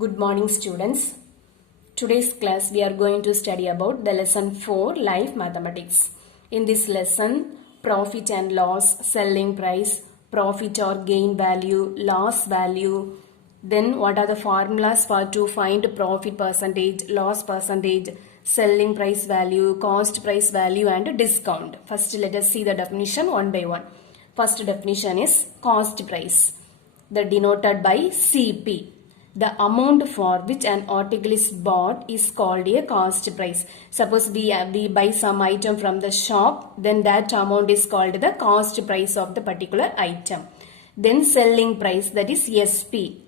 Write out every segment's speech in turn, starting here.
Good morning students. Today's class we are going to study about the lesson 4 life mathematics. In this lesson profit and loss, selling price, profit or gain value, loss value, then what are the formulas for to find profit percentage, loss percentage, selling price value, cost price value and discount. First let us see the definition one by one. First definition is cost price, the denoted by CP. The amount for which an article is bought is called a cost price. Suppose we buy some item from the shop, then that amount is called the cost price of the particular item. Then selling price, that is SP.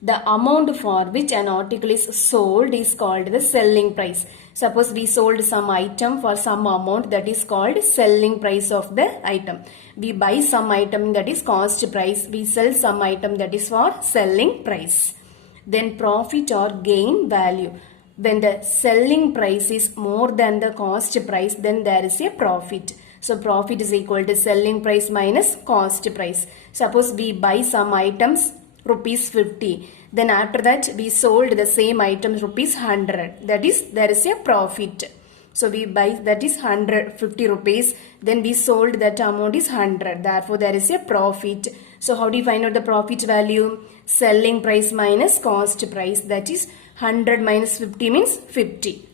The amount for which an article is sold is called the selling price. Suppose we sold some item for some amount, that is called selling price of the item. We buy some item, that is cost price. We sell some item, that is for selling price. Then profit or gain value. When the selling price is more than the cost price, then there is a profit. So profit is equal to selling price minus cost price. Suppose we buy some items rupees 50. Then after that we sold the same items rupees 100. That is, there is a profit. So we buy, that is 150 rupees. Then we sold, that amount is 100. Therefore there is a profit. So how do you find out the profit value? Selling price minus cost price, that is 100 minus 50 means 50.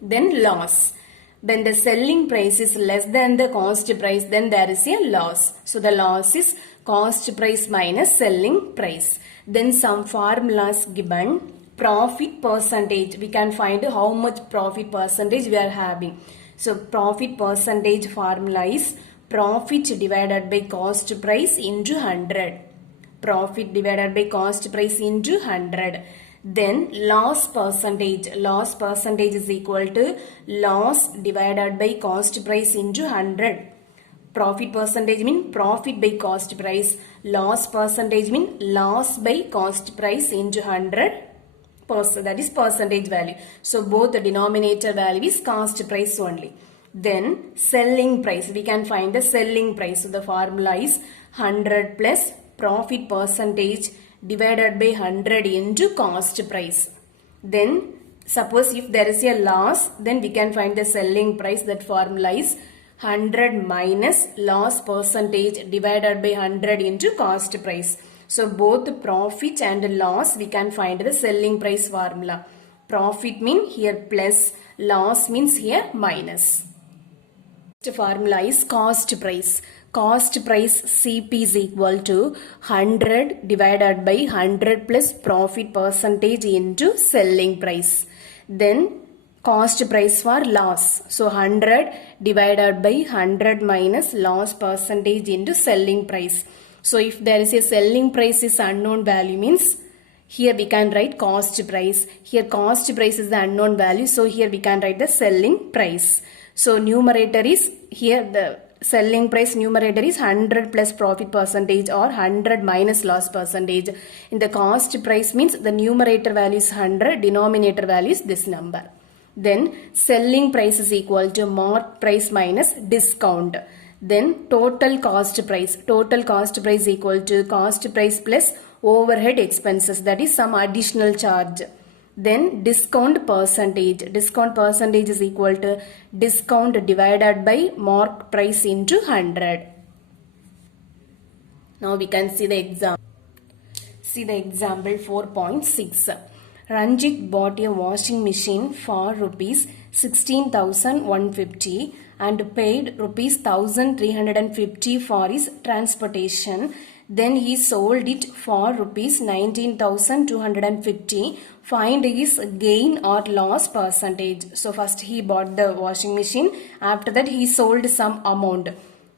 Then loss. When the selling price is less than the cost price, then there is a loss. So the loss is cost price minus selling price. Then some formulas given. Profit percentage, we can find how much profit percentage we are having. So profit percentage formula is profit divided by cost price into 100. Profit divided by cost price into 100. Then loss percentage is equal to loss divided by cost price into 100. Profit percentage mean profit by cost price. Loss percentage mean loss by cost price into 100. That is percentage value. So both the denominator value is cost price only. Then selling price, we can find the selling price. So the formula is 100 plus profit percentage divided by 100 into cost price. Then suppose if there is a loss, then we can find the selling price. That formula is 100 minus loss percentage divided by 100 into cost price. So both profit and loss, we can find the selling price formula. Profit means here plus, loss means here minus. The formula is cost price. Cost price CP is equal to 100 divided by 100 plus profit percentage into selling price. Then cost price for loss. So 100 divided by 100 minus loss percentage into selling price. So if there is a selling price is unknown value, means here we can write cost price. Here cost price is the unknown value. So here we can write the selling price. So numerator is, here the selling price numerator is 100 plus profit percentage or 100 minus loss percentage. In the cost price means the numerator value is 100, denominator value is this number. Then selling price is equal to mark price minus discount. Then total cost price. Total cost price equal to cost price plus overhead expenses, that is some additional charge. Then discount percentage. Discount percentage is equal to discount divided by mark price into 100. Now we can see the example. See the example 4.6. Ranjit bought a washing machine for rupees 16,150 and paid rupees 1,350 for his transportation. Then he sold it for rupees 19,250. Find his gain or loss percentage. So first he bought the washing machine. After that he sold some amount.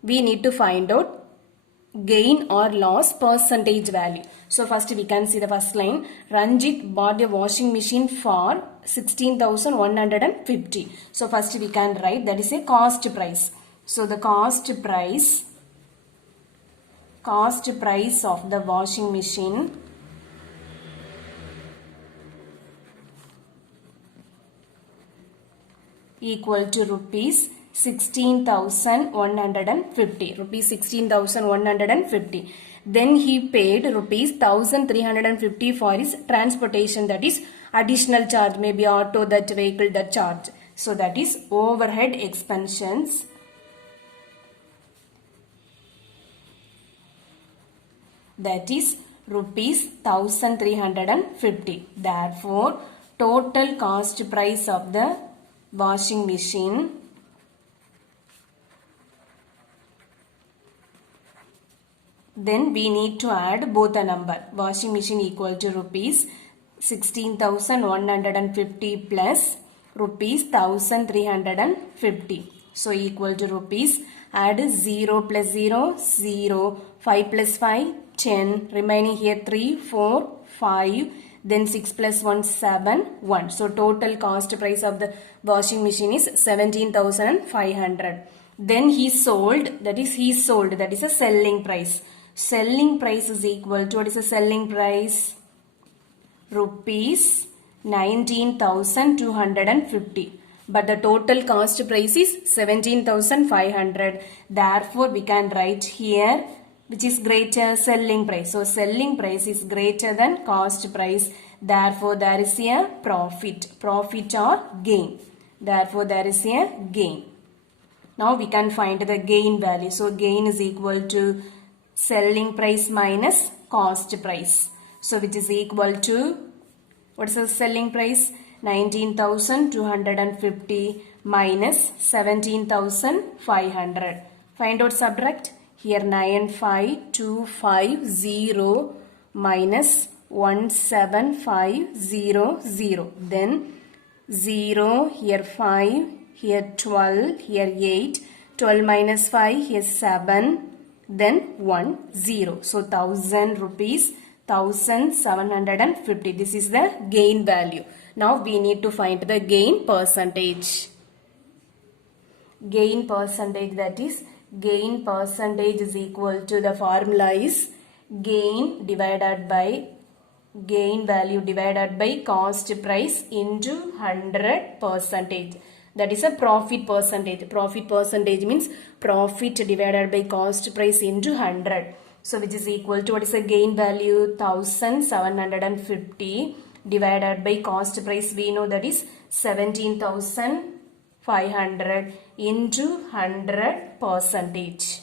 We need to find out gain or loss percentage value. So first we can see the first line. Ranjit bought a washing machine for 16,150. So first we can write, that is a cost price. So the cost price of the washing machine equal to rupees 16,150. Rupees 16,150. Then he paid rupees 1350 for his transportation, that is additional charge, maybe auto, that vehicle, that charge. So that is overhead expenses. That is rupees 1350. Therefore, total cost price of the washing machine then we need to add both the number. Washing machine equal to rupees 16,150 plus rupees 1350. So equal to rupees, add 0 plus 0, 0, 5 plus 5, 10, remaining here 3, 4, 5, then 6 plus 1, 7, 1. So total cost price of the washing machine is 17,500. Then he sold, that is a selling price. Selling price is equal to, what is the selling price? Rupees 19,250. But the total cost price is 17,500. Therefore, we can write here which is greater, selling price. So, selling price is greater than cost price. Therefore, there is a profit or gain. Therefore, there is a gain. Now, we can find the gain value. So, gain is equal to selling price minus cost price. So, which is equal to, what is the selling price? 19,250 minus 17,500. Find out, subtract. Here 95250 minus 17500. Then 0, here 5, here 12, here 8. 12 minus 5, here 7. Then 1, 0. So 1000 rupees, 1750. This is the gain value. Now we need to find the gain percentage. Gain percentage, that is gain percentage is equal to, the formula is gain divided by gain value divided by cost price into 100%. That is a profit percentage. Profit percentage means profit divided by cost price into 100. So which is equal to, what is the gain value? 1750 divided by cost price. We know that is 17,500 into 100%.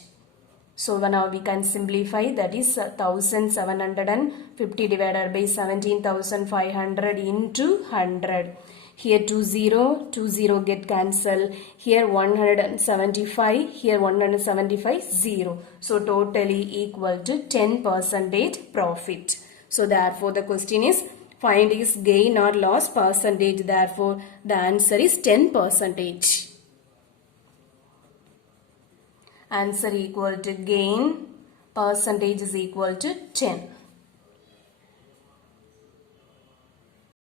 So now we can simplify, that is 1750 divided by 17,500 into 100. Here 20 get cancelled. Here 175, here 175, 0. So totally equal to 10% profit. So therefore the question is, find is gain or loss percentage. Therefore the answer is 10%. Answer equal to gain percentage is equal to 10.